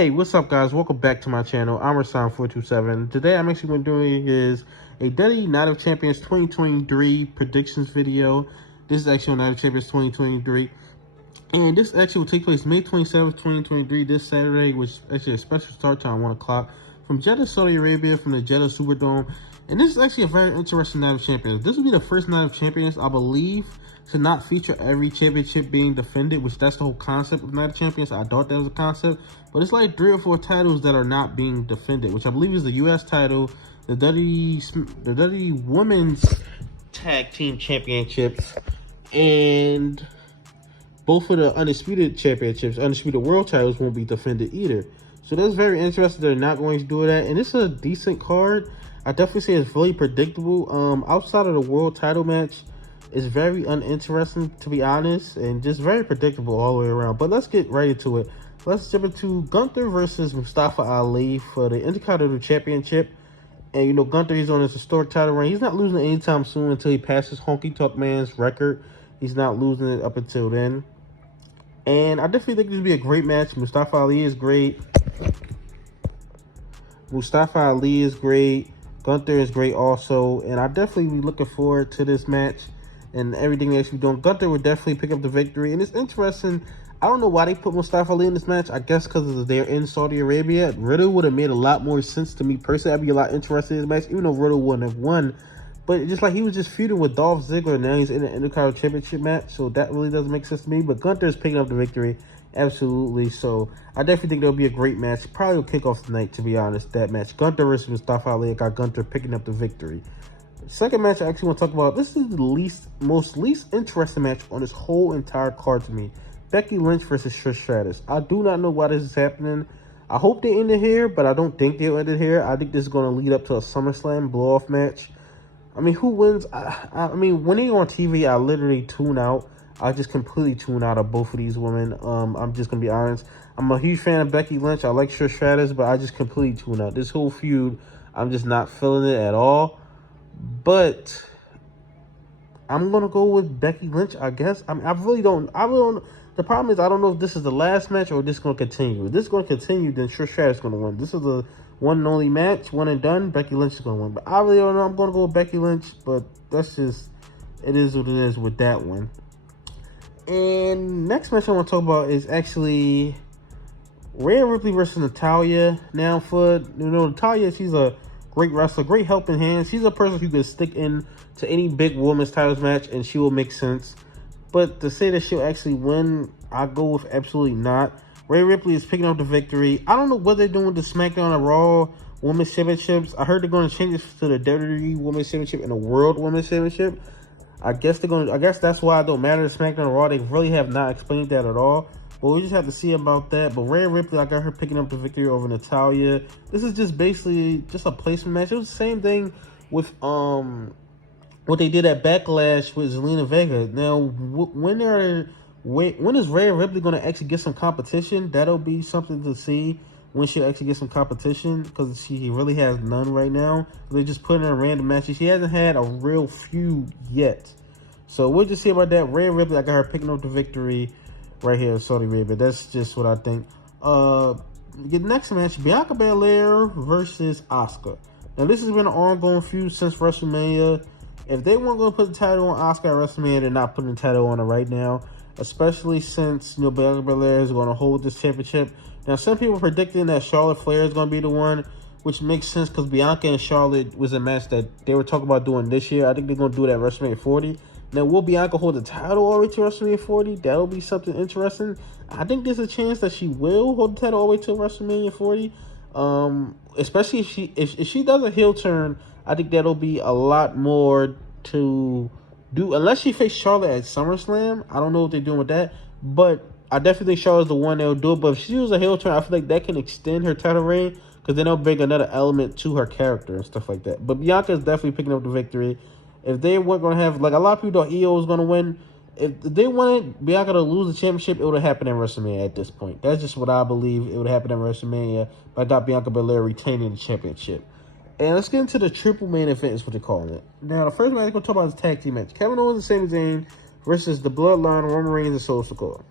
Hey, what's up, guys? Welcome back to my channel. I'm Rasan427. Today, I'm actually going to be doing is a WWE Night of Champions 2023 predictions video. This is actually on Night of Champions 2023. And this actually will take place May 27th, 2023, this Saturday, which is actually a special start time, 1 o'clock, from Jeddah, Saudi Arabia, from the Jeddah Superdome. And this is actually a very interesting Night of Champions. This will be the first Night of Champions, I believe, to not feature every championship being defended, which that's the whole concept of Night of Champions. I thought that was a concept, but it's like 3 or 4 titles that are not being defended, which I believe is the U.S. title, the WWE Women's Tag Team Championships, and both of the Undisputed Championships, Undisputed World titles won't be defended either. So that's very interesting. They're not going to do that, and it's a decent card. I definitely say it's really predictable. Outside of the world title match, it's very uninteresting, to be honest, and just very predictable all the way around. But let's get right into it. Let's jump into Gunther versus Mustafa Ali for the Intercontinental Championship. And, you know, Gunther, he's on his historic title reign. He's not losing it anytime soon until he passes Honky Tonk Man's record. He's not losing it up until then. And I definitely think this would be a great match. Mustafa Ali is great. Gunther is great also. And I definitely be looking forward to this match and everything they actually doing. Gunther would definitely pick up the victory. And it's interesting. I don't know why they put Mustafa Ali in this match. I guess because they're in Saudi Arabia. Riddle would have made a lot more sense to me personally. I'd be a lot interested in this match, even though Riddle wouldn't have won. But just like he was just feuding with Dolph Ziggler, now he's in an Intercontinental Championship match. So that really doesn't make sense to me. But Gunther is picking up the victory. Absolutely. So I definitely think there'll be a great match. Probably will kick off tonight, to be honest, that match. Gunther versus Mustafa Ali. I got Gunther picking up the victory. Second match I actually want to talk about. This is the most least interesting match on this whole entire card to me. Becky Lynch versus Trish Stratus. I do not know why this is happening. I hope they end it here, but I don't think they'll end it here. I think this is going to lead up to a SummerSlam blow-off match. I mean, who wins? I mean, when they're on TV, I literally tune out. I just completely tune out of both of these women. I'm just going to be honest. I'm a huge fan of Becky Lynch. I like Trish Stratus, but I just completely tune out. This whole feud, I'm just not feeling it at all. But I'm going to go with Becky Lynch, I guess. I mean, I really don't. The problem is I don't know if this is the last match or this is going to continue. If this is going to continue, then Trish Stratus is going to win. This is the one and only match, one and done. Becky Lynch is going to win. But I really don't know. I'm going to go with Becky Lynch, but that's just, it is what it is with that one. And next match I want to talk about is actually Rhea Ripley versus Natalya. Now, for, you know, Natalya, she's a great wrestler, great helping hand. She's a person who can stick in to any big women's titles match and she will make sense. But to say that she'll actually win, I go with absolutely not. Rhea Ripley is picking up the victory. I don't know what they're doing with the SmackDown and Raw Women's Championships. I heard they're going to change it to the WWE Women's Championship and the World Women's Championship. I guess that's why it don't matter to SmackDown and Raw. They really have not explained that at all. But we just have to see about that. But Rhea Ripley, I got her picking up the victory over Natalya. This is just basically just a placement match. It was the same thing with what they did at Backlash with Zelina Vega. Now, when is Rhea Ripley going to actually get some competition? That'll be something to see when she'll actually get some competition, because she really has none right now. They're just putting her in random matches. She hasn't had a real feud yet. So we'll just see about that. Rhea Ripley, I got her picking up the victory right here in Saudi Arabia. That's just what I think. The next match, Bianca BelAir versus Asuka. Now, this has been an ongoing feud since WrestleMania. If they weren't going to put the title on Asuka at WrestleMania, they're not putting the title on her right now. Especially since, you know, Bianca BelAir is going to hold this championship. Now, some people are predicting that Charlotte Flair is going to be the one, which makes sense because Bianca and Charlotte was a match that they were talking about doing this year. I think they're going to do it at WrestleMania 40. Now, will Bianca hold the title all the way to WrestleMania 40? That'll be something interesting. I think there's a chance that she will hold the title all the way to WrestleMania 40. Especially if she does a heel turn, I think that'll be a lot more to do. Unless she faces Charlotte at SummerSlam. I don't know what they're doing with that. But I definitely think Charlotte's the one that'll do it. But if she does a heel turn, I feel like that can extend her title reign, because then they'll bring another element to her character and stuff like that. But Bianca is definitely picking up the victory. If they weren't going to have, like, a lot of people thought EO was going to win. If they wanted Bianca to lose the championship, it would have happened at WrestleMania at this point. That's just what I believe. It would have happened at WrestleMania. But I got Bianca BelAir retaining the championship. And let's get into the triple main event, is what they're calling it. Now, the first match I'm going to talk about is tag team match. Kevin Owens and Sami Zayn versus the Bloodline, Roman Reigns and Sokia.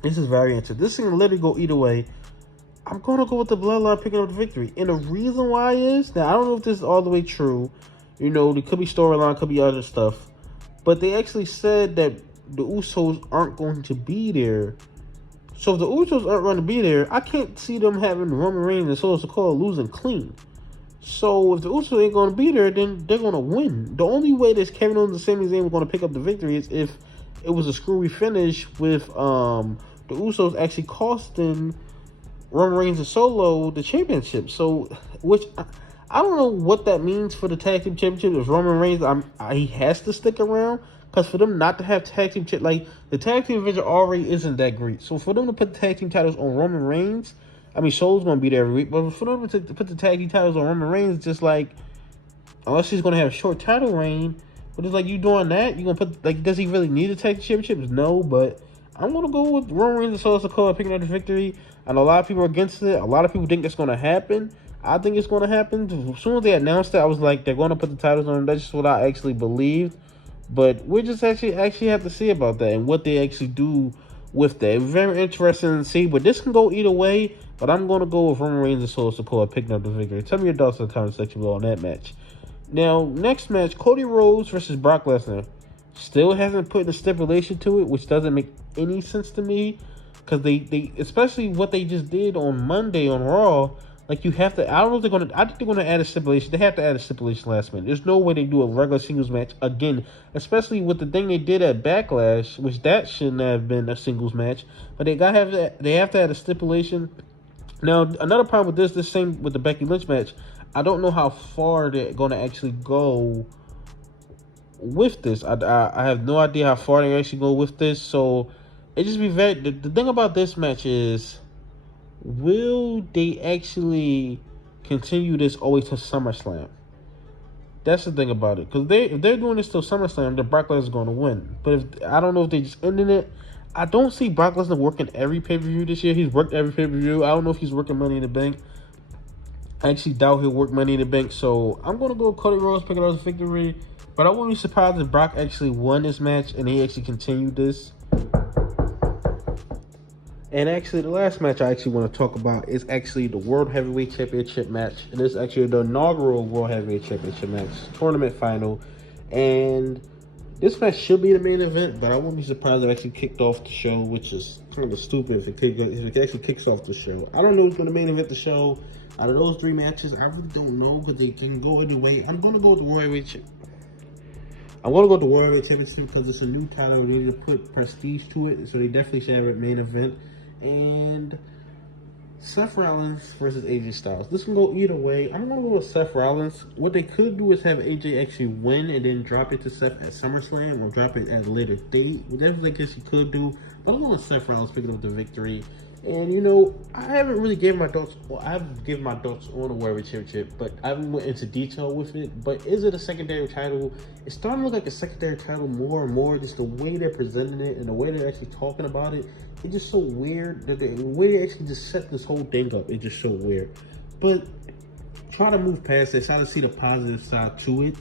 This is very interesting. This thing can literally go either way. I'm going to go with the Bloodline picking up the victory. And the reason why is, now I don't know if this is all the way true. You know, there could be storyline, could be other stuff. But they actually said that the Usos aren't going to be there. So if the Usos aren't going to be there, I can't see them having Roman Reigns and Sokia losing clean. So if the Usos ain't going to be there, then they're going to win. The only way that Kevin Owens and Sami Zayn were going to pick up the victory is if it was a screwy finish with the Usos actually costing Roman Reigns and Solo the championship. So, which I don't know what that means for the tag team championship. If Roman Reigns, he has to stick around, because for them not to have tag team like the tag team division already isn't that great. So for them to put the tag team titles on Roman Reigns, I mean Solo's gonna be there every week, but for them to put the tag team titles on Roman Reigns, just like unless he's gonna have a short title reign, but it's like you doing that, you gonna put like does he really need the tag team championships? No, but I'm gonna go with Roman Reigns and Sokia picking up the victory. I know a lot of people are against it. A lot of people think that's gonna happen. I think it's gonna happen. As soon as they announced it, I was like, they're gonna put the titles on them. That's just what I actually believed. But we just actually have to see about that and what they actually do with that. Very interesting to see. But this can go either way. But I'm gonna go with Roman Reigns and Sokia picking up the victory. Tell me your thoughts in the comment section below on that match. Now, next match, Cody Rhodes versus Brock Lesnar. Still hasn't put a stipulation to it, which doesn't make any sense to me. Because they especially what they just did on Monday on Raw, like you have to, I don't know if they're going to, I think they're going to add a stipulation. They have to add a stipulation last minute. There's no way they do a regular singles match again, especially with the thing they did at Backlash, which that shouldn't have been a singles match. But they have to add a stipulation. Now, another problem with this same with the Becky Lynch match, I don't know how far they're going to actually go with this. I have no idea how far they actually go with this. So it just be very. The thing about this match is, will they actually continue this always to SummerSlam? That's the thing about it. Because if they're doing this till SummerSlam, then Brock Lesnar is going to win. But I don't know if they just ending it. I don't see Brock Lesnar working every pay-per-view this year. He's worked every pay-per-view. I don't know if he's working Money in the Bank. I actually doubt he'll work Money in the Bank. So I'm going to go Cody Rhodes picking up the victory. But I wouldn't be surprised if Brock actually won this match and he actually continued this. And actually, the last match I actually want to talk about is actually the World Heavyweight Championship match. And it's actually the inaugural World Heavyweight Championship match, tournament final. And this match should be the main event, but I wouldn't be surprised if it actually kicked off the show, which is kind of stupid if it actually kicks off the show. I don't know who's going to main event the show. Out of those three matches, I really don't know because they can go any way. I'm going to go with the World Heavyweight Championship. I want to go with the World Heavyweight Championship because it's a new title. They need to put prestige to it, so they definitely should have a main event. And Seth Rollins versus AJ Styles. This can go either way. I'm going to go with Seth Rollins. What they could do is have AJ actually win and then drop it to Seth at SummerSlam or drop it at a later date. Definitely, I guess you could do. But I'm going with Seth Rollins picking up the victory. And, you know, I haven't really given my thoughts. Well, I've given my thoughts on the World Championship, but I haven't went into detail with it. But is it a secondary title? It's starting to look like a secondary title more and more. Just the way they're presenting it and the way they're actually talking about it. It's just so weird. The way they actually just set this whole thing up, it's just so weird. But try to move past it. Try to see the positive side to it.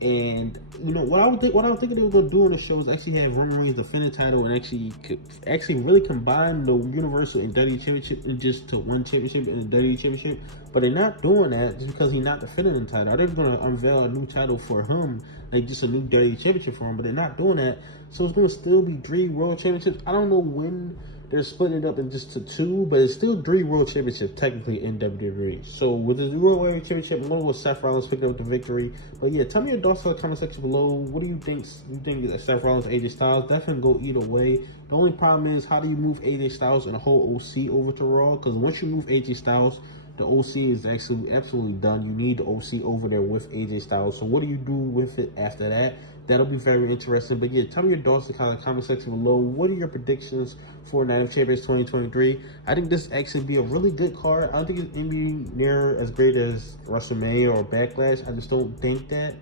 And you know what I was thinking they were gonna do on the show is actually have Roman Reigns defend the title and actually really combine the Universal and WWE Championship in just to one championship and the WWE Championship. But they're not doing that just because he's not defending the title. They're gonna unveil a new title for him, like just a new WWE Championship for him. But they're not doing that, so it's gonna still be 3 World Championships. I don't know when they're splitting it up in just to 2, but it's still 3 World Championships technically in WWE. So with the World Heavyweight Championship, I'm going with Seth Rollins picking up the victory. But yeah, tell me your thoughts in the comment section below. What do you think? You think that Seth Rollins, AJ Styles definitely go either way. The only problem is how do you move AJ Styles and the whole OC over to Raw? Because once you move AJ Styles, the OC is actually absolutely done. You need the OC over there with AJ Styles. So what do you do with it after that? That'll be very interesting. But yeah, tell me your thoughts in the comment section below. What are your predictions for Night of Champions 2023? I think this actually be a really good card. I don't think it's going to be near as great as WrestleMania or Backlash. I just don't think that.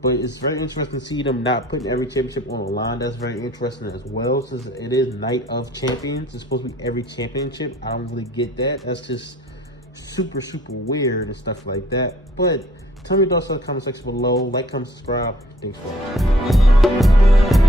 But it's very interesting to see them not putting every championship on the line. That's very interesting as well, since it is Night of Champions. It's supposed to be every championship. I don't really get that. That's just super, super weird and stuff like that. But tell me your thoughts in the comment section below. Like, comment, subscribe. Thanks for watching.